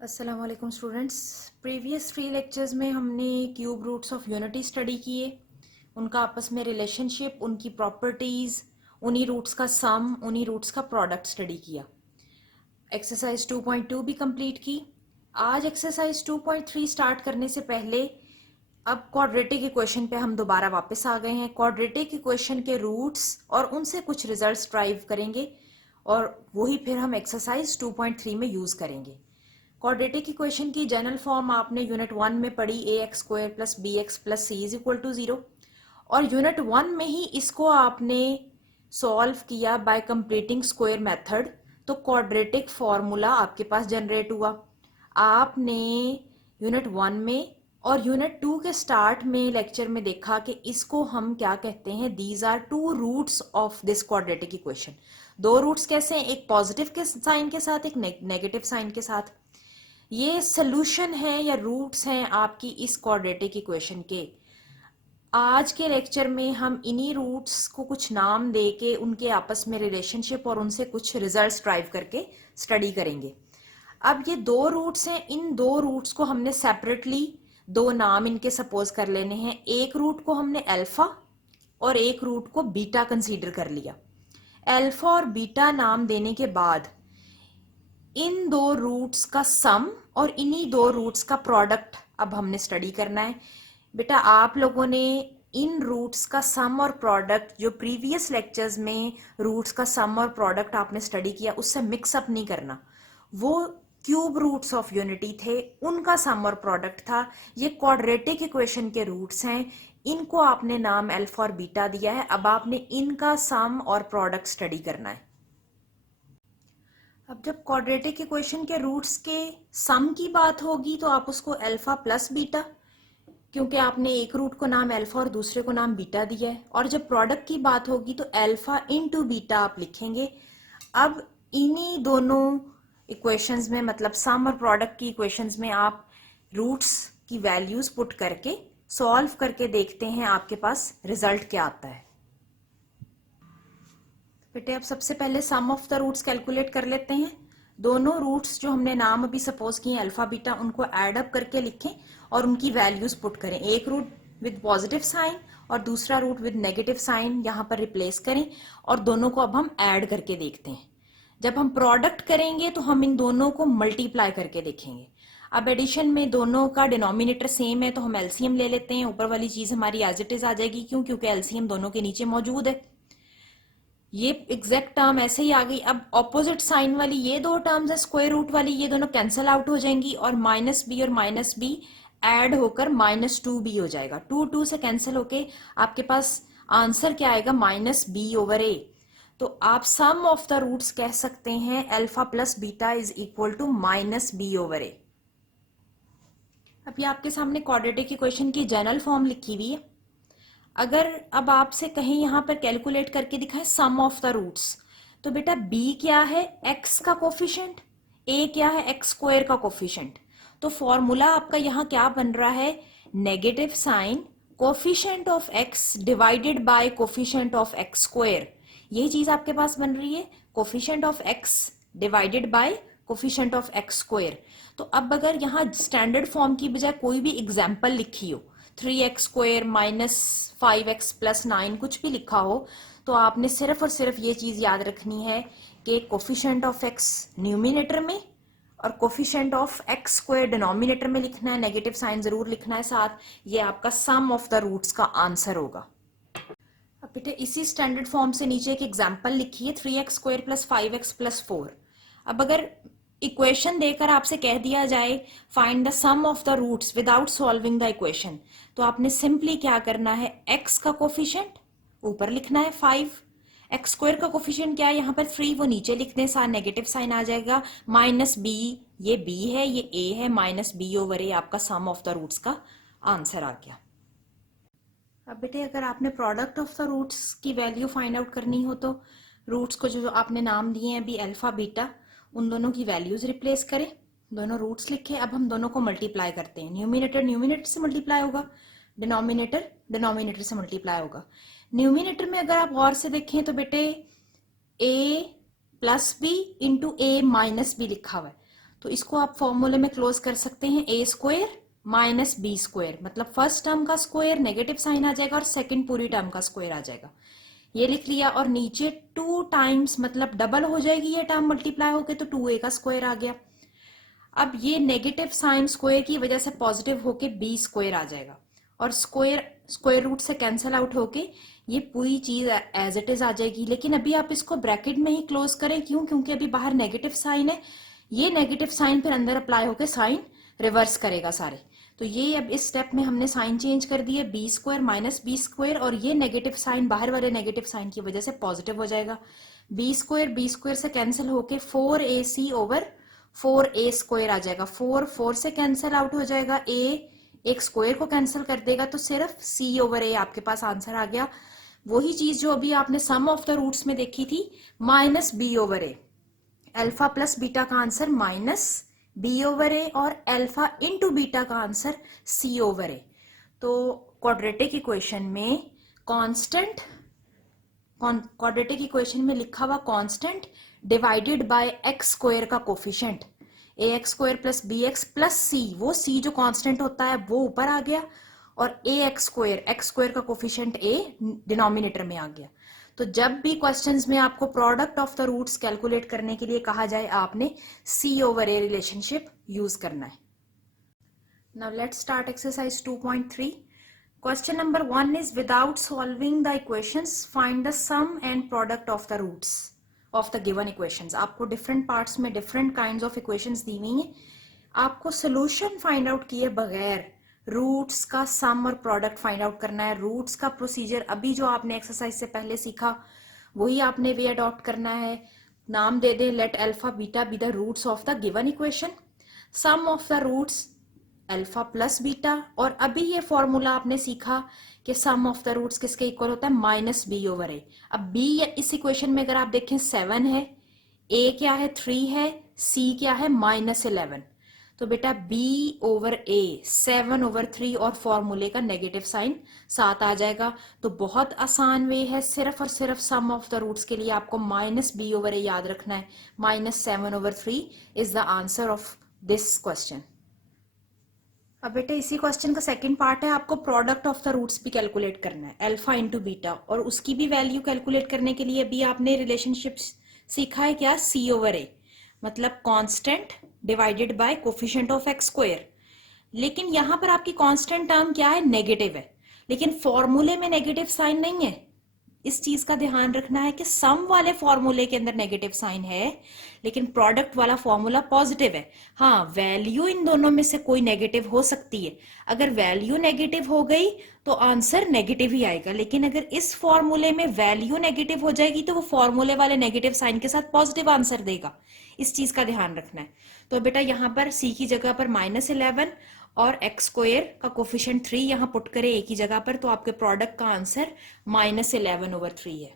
अस्सलाम वालेकुम students. Previous 3 lectures में हमने cube roots of unity study किए, उनका आपस में रिलेशनशिप, उनकी प्रॉपर्टीज़, उन्हीं रूट्स का सम, उन्हीं रूट्स का प्रोडक्ट स्टडी किया। एक्सरसाइज 2.2 भी कंप्लीट की। आज एक्सरसाइज 2.3 स्टार्ट करने से पहले अब क्वाड्रेटिक इक्वेशन पे हम दोबारा वापस आ गए हैं। क्वाड्रेटिक इक्वेशन के रूट्स और उनसे कुछ रिजल्ट्स ड्राइव करेंगे और वही फिर हम एक्सरसाइज 2.3 में यूज़ करेंगे। क्वाड्रेटिक इक्वेशन की जनरल फॉर्म आपने यूनिट 1 में पढ़ी, A X square plus B X plus C is equal to 0, और यूनिट 1 में ही इसको आपने सॉल्व किया बाय कंप्लीटिंग स्क्वायर मेथड, तो क्वाड्रेटिक फॉर्मूला आपके पास जनरेट हुआ। आपने यूनिट 1 में और यूनिट 2 के स्टार्ट में लेक्चर में देखा कि इसको हम क्या कहते हैं, these are two roots of this quadratic equation. दो रूट्स कैसे हैं, एक पॉजिटिव के साइन के साथ, एक नेगेटिव साइन के साथ। ये सोल्यूशन है या रूट्स हैं आपकी इस क्वाड्रेटिक इक्वेशन के। आज के लेक्चर में हम इन्हीं रूट्स को कुछ नाम दे के उनके आपस में रिलेशनशिप और उनसे कुछ रिजल्ट्स ड्राइव करके स्टडी करेंगे। अब ये दो रूट्स हैं, इन दो रूट्स को हमने सेपरेटली दो नाम इनके सपोज कर लेने हैं। एक रूट को हमने अल्फा और एक रूट को बीटा कंसीडर कर लिया। अल्फा और बीटा नाम देने के बाद इन दो रूट्स का सम और इन्हीं दो रूट्स का प्रोडक्ट अब हमने स्टडी करना है। बेटा आप लोगों ने इन रूट्स का सम और प्रोडक्ट जो प्रीवियस लेक्चर्स में रूट्स का सम और प्रोडक्ट आपने स्टडी किया उससे मिक्सअप नहीं करना। वो क्यूब रूट्स ऑफ यूनिटी थे, उनका सम और प्रोडक्ट था। ये क्वाड्रेटिक इक्वेशन के रूट्स हैं, इनको आपने नाम अल्फा और बीटा दिया है। अब आपने इनका सम और प्रोडक्ट स्टडी करना है। अब जब क्वाड्रेटिक इक्वेशन के रूट्स के सम की बात होगी तो आप उसको अल्फा प्लस बीटा, क्योंकि आपने एक रूट को नाम अल्फा और दूसरे को नाम बीटा दिया है, और जब प्रोडक्ट की बात होगी तो अल्फा इनटू बीटा आप लिखेंगे। अब इन्हीं दोनों इक्वेशंस में, मतलब सम और प्रोडक्ट की इक्वेशंस में, आप रूट्स की वैल्यूज पुट करके सॉल्व करके देखते हैं आपके पास रिजल्ट क्या आता है। बेटे अब सबसे पहले सम ऑफ द रूट्स कैलकुलेट कर लेते हैं। दोनों रूट्स जो हमने नाम अभी सपोज किए अल्फा बीटा, उनको ऐड अप करके लिखें और उनकी वैल्यूज पुट करें। एक रूट विद पॉजिटिव साइन और दूसरा रूट विद नेगेटिव साइन यहाँ पर रिप्लेस करें और दोनों को अब हम ऐड करके देखते हैं। जब हम प्रोडक्ट करेंगे तो हम इन दोनों को मल्टीप्लाई करके देखेंगे। अब एडिशन में दोनों का डिनोमिनेटर सेम है तो हम एलसीएम ले लेते हैं। ऊपर वाली चीज हमारी एज इट इज आ जाएगी, क्यों? क्योंकि एलसीएम दोनों के नीचे मौजूद है। ये एग्जैक्ट टर्म ऐसे ही आ गई। अब ऑपोजिट साइन वाली ये दो टर्म्स है, स्क्वायर रूट वाली, ये दोनों कैंसिल आउट हो जाएंगी और माइनस बी और माइनस बी ऐड होकर -2b हो जाएगा। 2 से कैंसिल होके आपके पास आंसर क्या आएगा, -b/a। तो आप सम ऑफ द रूट्स कह सकते हैं alpha plus beta is equal to -b/a। अब ये आपके सामने क्वाड्रेटिक इक्वेशन की जनरल फॉर्म लिखी हुई है। अगर अब आपसे कहीं यहां पर कैलकुलेट करके दिखाए सम ऑफ द रूट्स, तो बेटा b क्या है, x का कोफिशिएंट, a क्या है, x स्क्वायर का कोफिशिएंट। तो फॉर्मूला आपका यहां क्या बन रहा है, negative sign coefficient of x divided by coefficient of x square. यही चीज आपके पास बन रही है, coefficient of x divided by coefficient of x square. तो अब अगर यहाँ स्टैंडर्ड फॉर्म की बजाय कोई भी एग्जाम्पल लिखी हो, 3x स्क्वायर -5x + 9 कुछ भी लिखा हो, तो आपने सिर्फ और सिर्फ ये चीज याद रखनी है कि कोफिशिएंट ऑफ x न्यूमिनेटर में और coefficient of x square denominator में लिखना है, नेगेटिव साइन जरूर लिखना है साथ। ये आपका सम ऑफ द रूट्स का आंसर होगा। अब बेटे इसी स्टैंडर्ड फॉर्म से नीचे एक एग्जाम्पल लिखी है, 3x स्क्वायर + 5x + 4। अब अगर इक्वेशन देकर आपसे कह दिया जाए find the sum of the roots without solving the equation, तो आपने सिंपली क्या करना है, x का कोफिशिएंट ऊपर लिखना है 5, x स्क्वायर का कोफिशिएंट क्या है यहाँ पर 3, वो नीचे लिख दें, साथ नेगेटिव साइन आ जाएगा, -b, ये b है ये a है, -b/a आपका सम ऑफ द रूट्स का आंसर आ गया। अब बेटे अगर आपने प्रोडक्ट ऑफ द रूट्स की वैल्यू फाइंड आउट करनी हो तो रूट्स को जो आपने नाम दिए हैं अभी अल्फा बीटा, उन दोनों की वैल्यूज रिप्लेस करें, दोनों रूट्स लिखे। अब हम दोनों को मल्टीप्लाई करते हैं, न्यूमिनेटर न्यूमिनेटर से मल्टीप्लाई होगा, डिनोमिनेटर डिनोमिनेटर से मल्टीप्लाई होगा। न्यूमिनेटर में अगर आप गौर से देखें तो बेटे a + b × a - b लिखा हुआ है, तो इसको आप फॉर्मूले में क्लोज कर सकते हैं ए स्क्वायर माइनस बी स्क्वायर, मतलब फर्स्ट टर्म का स्क्वायर नेगेटिव साइन आ जाएगा और सेकंड पूरी टर्म का स्क्वायर आ जाएगा। ये लिख लिया और नीचे 2 टाइम्स मतलब डबल हो जाएगी ये टर्म मल्टीप्लाई होके, तो 2a का स्क्वायर आ गया। अब ये नेगेटिव साइन स्क्वायर की वजह से पॉजिटिव होके बी स्क्वायर आ जाएगा और स्क्वायर रूट से कैंसिल आउट होके ये पूरी चीज एज इट इज आ जाएगी। लेकिन अभी आप इसको ब्रैकेट में ही क्लोज करें, क्यों? क्योंकि अभी बाहर नेगेटिव साइन है, ये नेगेटिव साइन फिर अंदर अप्लाई होके साइन रिवर्स करेगा सारे। तो ये अब इस स्टेप में हमने साइन चेंज कर दिए, B square minus B square, और ये नेगेटिव साइन बाहर वाले नेगेटिव साइन की वजह से पॉजिटिव हो जाएगा। बी स्क्वायर से कैंसिल होके 4ac ओवर 4a स्क्वायर आ जाएगा। 4 से कैंसिल आउट हो जाएगा, a एक स्क्वायर को कैंसिल कर देगा, तो सिर्फ c ओवर a आपके पास आंसर आ गया। वही चीज जो अभी आपने सम ऑफ द रूट्स में देखी थी, minus B over A, alpha plus beta का answer minus B over A और अल्फा इंटू बीटा का आंसर सी ओवर ए। तो क्वाड्रेटिक इक्वेशन में क्वाड्रेटिक इक्वेशन में लिखा हुआ constant divided by X square का coefficient, A X square plus B X plus C, वो सी जो कांस्टेंट होता है वो ऊपर आ गया और ए एक्स स्क्वायर का कोफिशिएंट ए डिनोमिनेटर में आ गया। तो जब भी क्वेश्चंस में आपको product of the roots calculate करने के लिए कहा जाए, आपने C over A relationship use करना है। Now let's start exercise 2.3। Question number 1 is without solving the equations find the sum and product of the roots of the given equations. आपको different parts में डिफरेंट काइंड्स ऑफ इक्वेशंस दी हुई हैं, आपको solution find out किए बगैर roots का सम और product find out करना है। रूट्स का प्रोसीजर अभी जो आपने एक्सरसाइज से पहले सीखा वही आपने वे अडॉप्ट करना है। नाम दे दें let alpha beta be the roots of the given equation, sum of the roots alpha plus beta, और अभी ये फॉर्मूला आपने सीखा कि सम ऑफ द रूट्स किसके इक्वल होता है, माइनस बी ओवर ए। अब बी इस इक्वेशन में अगर आप देखें 7 है, ए क्या है 3 है, सी क्या है -11, तो बेटा b ओवर ए 7 ओवर 3 और फॉर्मूले का नेगेटिव साइन साथ आ जाएगा। तो बहुत आसान वे है, सिर्फ और सिर्फ सम ऑफ द रूट्स के लिए आपको माइनस बी ओवर ए याद रखना है। -7 over 3 is the answer of this question. अब बेटा इसी क्वेश्चन का सेकंड पार्ट है, आपको प्रोडक्ट ऑफ द रूट्स भी कैलकुलेट करना है, अल्फा इंटू बीटा, और उसकी भी वैल्यू कैलकुलेट करने के लिए भी आपने रिलेशनशिप सीखा है क्या, सी ओवर ए, मतलब constant divided by coefficient of x square. लेकिन यहां पर आपकी कांस्टेंट टर्म क्या है, नेगेटिव है, लेकिन फॉर्मूले में नेगेटिव साइन नहीं है। इस चीज का ध्यान रखना है कि सम वाले फॉर्मूले के अंदर नेगेटिव साइन है लेकिन प्रोडक्ट वाला फॉर्मूला पॉजिटिव है। हाँ, वैल्यू इन दोनों में से कोई नेगेटिव हो सकती है, अगर वैल्यू नेगेटिव हो गई तो आंसर नेगेटिव ही आएगा, लेकिन अगर इस फॉर्मूले में वैल्यू नेगेटिव हो जाएगी तो वो फॉर्मूले वाले नेगेटिव साइन के साथ पॉजिटिव आंसर देगा। इस चीज का ध्यान रखना है। तो बेटा यहाँ पर सी की जगह पर -11 और एक्स स्क्वायर का कोफिशिएंट 3 यहां पुट करें एक ही जगह पर, तो आपके प्रोडक्ट का आंसर -11 ओवर 3 है।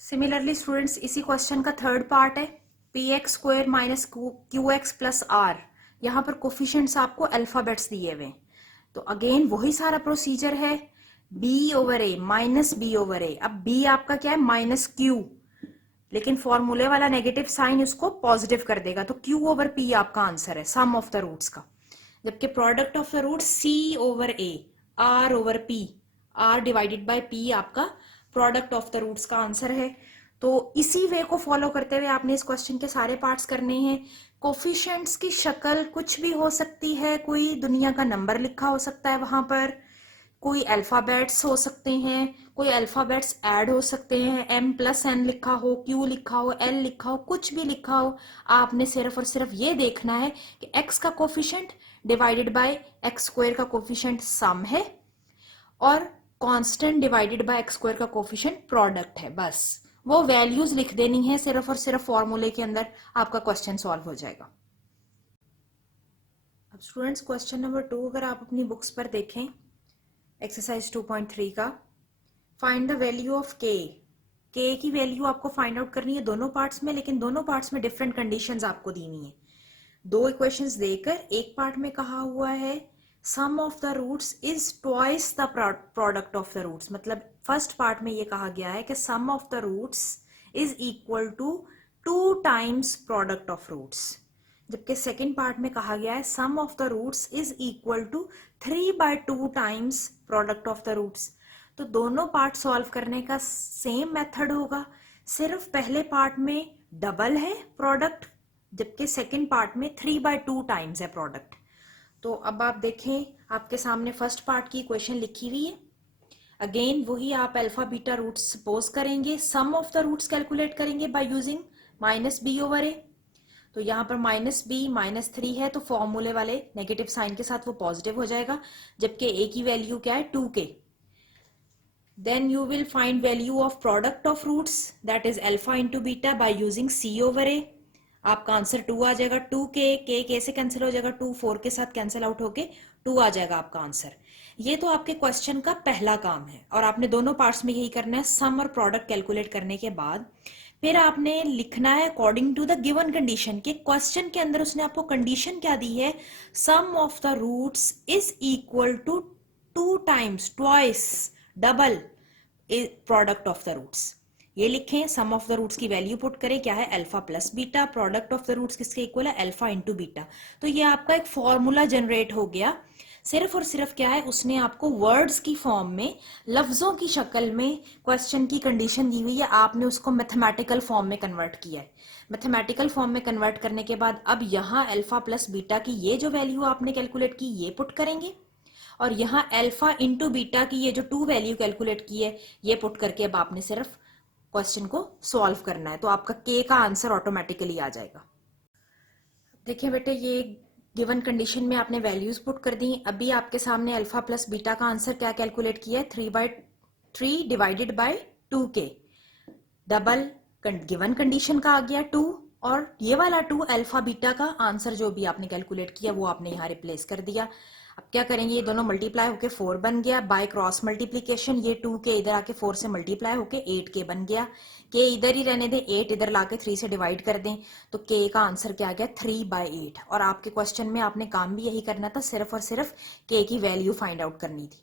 सिमिलरली स्टूडेंट्स इसी क्वेश्चन का थर्ड पार्ट है, P X square minus Q X plus R. यहाँ पर कोफिशिएंट्स आपको अल्फाबेट्स दिए हुए, तो अगेन वही सारा प्रोसीजर है, बी ओवर ए माइनस बी ओवर ए। अब बी आपका क्या है, माइनस क्यू, लेकिन फॉर्मूले वाला नेगेटिव साइन उसको पॉजिटिव कर देगा, तो Q ओवर P आपका आंसर है सम ऑफ द रूट्स का। जबकि product of the root C over A, R over P, R divided by P आपका प्रोडक्ट ऑफ द रूट्स का आंसर है। तो इसी वे को फॉलो करते हुए आपने इस क्वेश्चन के सारे पार्ट्स करने हैं। कोफिशिएंट्स की शक्ल कुछ भी हो सकती है, कोई दुनिया का नंबर लिखा हो सकता है वहां पर, कोई अल्फाबेट्स हो सकते हैं, कोई अल्फाबेट्स ऐड हो सकते हैं, m+n लिखा हो, q लिखा हो, l लिखा हो, कुछ भी लिखा हो। आपने सिर्फ और सिर्फ ये देखना है कि x का coefficient divided by x square का कोफिशिएंट सम है और constant divided bye x square का कोफिशिएंट प्रोडक्ट है। बस वो वैल्यूज लिख देनी है सिर्फ और सिर्फ फॉर्मूले के अंदर, आपका क्वेश्चन सॉल्व हो जाएगा। अब स्टूडेंट्स क्वेश्चन नंबर 2 अगर आप अपनी बुक्स पर देखें, एक्सरसाइज 2.3 का, फाइंड द वैल्यू ऑफ के। के की वैल्यू आपको फाइंड आउट करनी है दोनों पार्ट्स में, लेकिन दोनों पार्ट्स में डिफरेंट कंडीशंस आपको दी हुई है। दो इक्वेशंस देकर एक पार्ट में कहा हुआ है sum of the roots is twice the product of the roots, मतलब फर्स्ट पार्ट में ये कहा गया है कि sum of the roots is equal to 2 times product of roots, जबकि सेकेंड पार्ट में कहा गया है sum of the roots is equal to 3/2 times product of the roots. तो दोनों पार्ट सॉल्व करने का सेम मेथड होगा, सिर्फ पहले पार्ट में डबल है प्रोडक्ट, जबकि सेकेंड पार्ट में 3/2 टाइम्स है प्रोडक्ट। तो अब आप देखें, आपके सामने फर्स्ट पार्ट की इक्वेशन लिखी हुई है। अगेन वही आप अल्फा बीटा रूट्स सपोज करेंगे, सम ऑफ द रूट्स कैलकुलेट करेंगे बाय यूजिंग -b/a। तो यहाँ पर -b -3 है, तो फॉर्मूले वाले नेगेटिव साइन के साथ वो पॉजिटिव हो जाएगा, जबकि a की वैल्यू क्या है 2k। Then you will find value of product of roots that is alpha into beta by using c/a। आपका आंसर 2 आ जाएगा। 2k से कैंसिल हो जाएगा, 2 4 के साथ कैंसिल आउट होके 2 आ जाएगा आपका आंसर। ये तो आपके क्वेश्चन का पहला काम है और आपने दोनों पार्ट्स में यही करना है। सम और प्रोडक्ट कैलकुलेट करने के बाद फिर आपने लिखना है according to the given condition के क्वेश्चन के अंदर उसने आपको कंडीशन क्या दी है, sum of the roots is equal to 2 times twice double product of the roots. ये लिखें, सम ऑफ द रूट्स की वैल्यू पुट करें, क्या है alpha plus beta, product of the roots किसके इक्वल है अल्फा इंटू बीटा। तो ये आपका एक फॉर्मूला जनरेट हो गया। सिर्फ और सिर्फ क्या है, उसने आपको वर्ड्स की फॉर्म में, लफ्जों की शक्ल में क्वेश्चन की कंडीशन दी हुई है, आपने उसको मैथमेटिकल फॉर्म में कन्वर्ट किया है। मैथमेटिकल फॉर्म में कन्वर्ट करने के बाद अब यहाँ अल्फा प्लस बीटा की ये जो वैल्यू आपने कैलकुलेट की ये पुट करेंगे, और यहाँ अल्फा इंटू बीटा की ये जो 2 वैल्यू कैलकुलेट की है ये पुट करके अब आपने सिर्फ क्वेश्चन को सॉल्व करना है, तो आपका के का आंसर ऑटोमेटिकली आ जाएगा। देखिए बेटे, ये गिवन कंडीशन में आपने वैल्यूज पुट कर दी। अभी आपके सामने अल्फा प्लस बीटा का आंसर क्या कैलकुलेट किया है, 3/3 divided by 2k। Double given condition का आ गया 2, और ये वाला 2 अल्फा बीटा का आंसर जो भी आपने कैलकुलेट किया वो आपने यहाँ रिप्लेस कर दिया। अब क्या करेंगे, ये दोनों मल्टीप्लाई होके 4 बन गया, बाय क्रॉस मल्टीप्लीकेशन ये 2k इधर आके 4 से मल्टीप्लाई होके 8k बन गया। k इधर ही रहने दें, 8 इधर लाके 3 से डिवाइड कर दें, तो k का आंसर क्या आ गया 3/8। और आपके क्वेश्चन में आपने काम भी यही करना था, सिर्फ और सिर्फ k की वैल्यू फाइंड आउट करनी थी।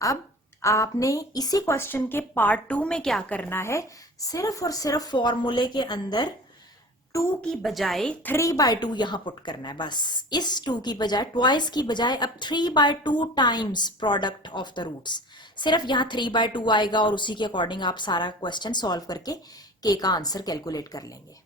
अब आपने इसी क्वेश्चन के पार्ट 2 में क्या करना है, सिर्फ और सिर्फ फॉर्मूले के अंदर 2 की बजाय 3/2 यहां पुट करना है। बस इस 2 की बजाय, ट्वाइस की बजाय अब 3/2 times product of the roots. सिर्फ यहां 3/2 आएगा और उसी के अकॉर्डिंग आप सारा क्वेश्चन सॉल्व करके के का आंसर कैलकुलेट कर लेंगे।